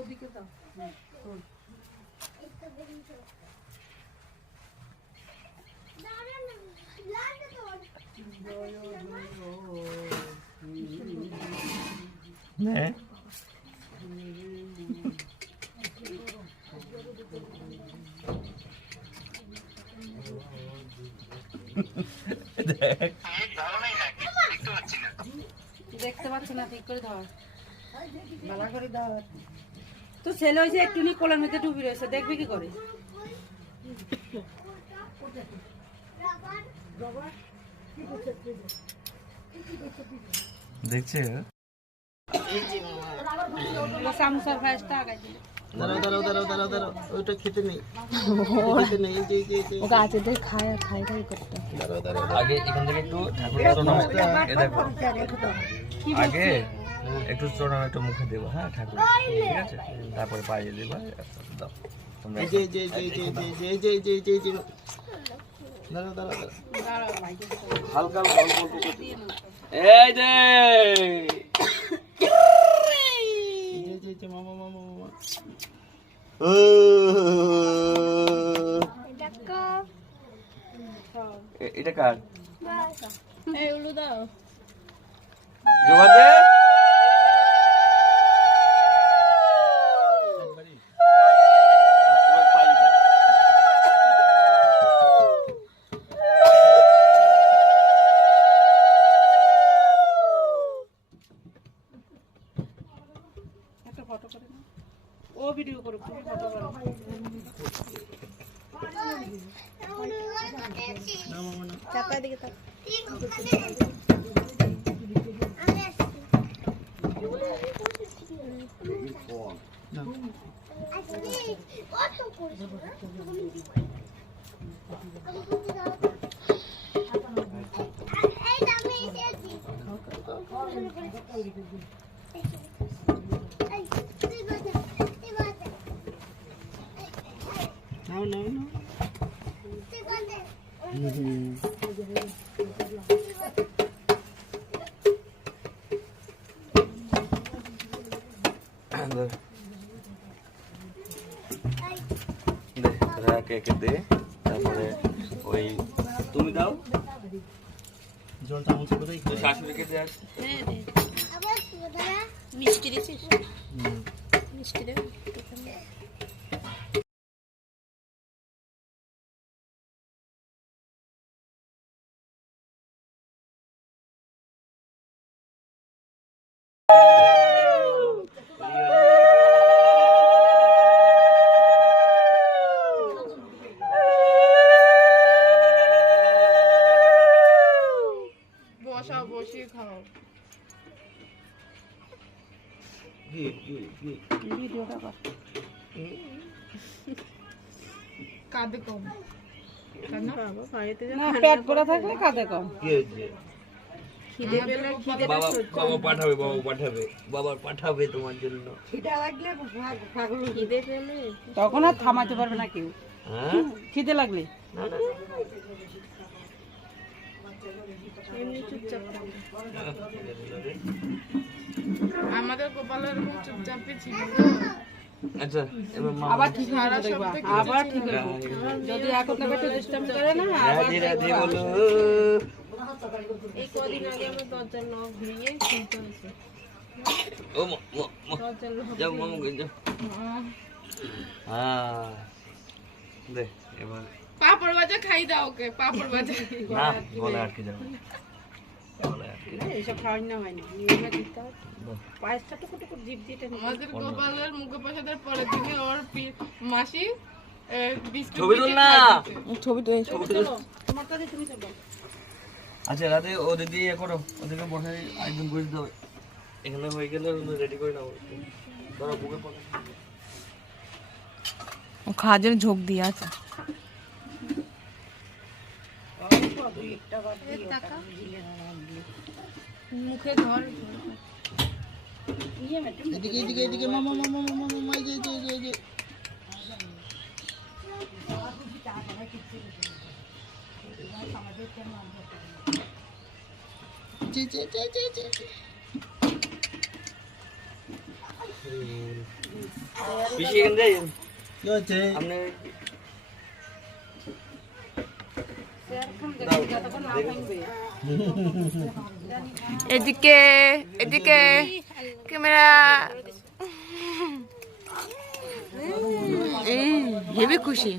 ওদিকে দাও। দেখতে পাচ্ছ না, ঠিক করে ধর, ভালো করে ধর। তো ছেলে হয়েছে একটু নি কোলের মধ্যে ডুবি রয়েছে, দেখবি কি করে? দেখছে সামোসার ফ্রাইসটা আগে দিই। দাঁড়াও ওইটা খেতে নেই, ওকে আছে দেখ খায় করতে। আগে এখান থেকে একটু ঠাকুরের প্রণাম এ দেখো, আগে একটু প্রণাম একটু মুখে দেবো, হ্যাঁ ঠাকুর, ঠিক আছে? তারপরে পায়ে দেবো, দাও তোমরা। হালকা এই যে এটা কার? এই উলু দাও। জোগাড় দে। একটা ফটো করে নাও। ও ভিডিও করো, তুমি ফটো করো। চাপা দিকে তাক। কেকে দে, তারপরে ওই তুমি দাও জলটা মুছে করে একটু শাশুড়িকে দে। মিষ্টি দিছিস? মিষ্টি দে। বসিয়ে খাও। ভিডিওটা কর। কাঁদে কম না, পেট ভরা থাকলে কাঁদে কম। খিদে পেলে বাবা পাঠাবে তোমার জন্য। খিদে পেলে তখন আর থামাতে পারবে না কেউ, খিদে লাগলে। এমনি চুপচাপ থাকে। আমাদের গোপাল এরকম চুপচাপই ছিল। আচ্ছা এবার মা আবার ঠিক হয়ে যাবে, দেখবা আবার ঠিক হয়ে যাবে। যদি এখন থেকে একটু ডিস্টার্ব করে না, আবার রাধে বলো। এই কদিন আগে আমার দরজার লক ভেঙে খুলতে হয়েছে। ও দরজার লক যাও মামু যাও। হ্যাঁ দে এবার পাপড় ভাজা খাই দাও ওকে, পাপড় ভাজা। না বলে আটকে যাবে, এইসব খাওয়াই না, হয় না। পায়েসটা টুকু টুকু জিভ দিয়ে আমাদের গোপালের মুখে প্রসাদের পরের দিনে ওর মাসি বিস্কুট ছবি তুল না, ছবি তো তোমার কাছে তুমি চলো। আচ্ছা রাতে ও দিদি ইয়ে করো, ওদেরকে বসে একদম বুঝতে হবে। এখানে হয়ে গেলে রেডি করে নাও, ধরো বুকে পড়ে ও খাওয়ার জন্য ঝোঁক দিয়ে আছে। মুখে ধর এদিকে মামা যে পিসি এখান থেকে কি হচ্ছে? আপনি যতক্ষণ না ভাঙবে এদিকে এদিকে ক্যামেরা হেবি খুশি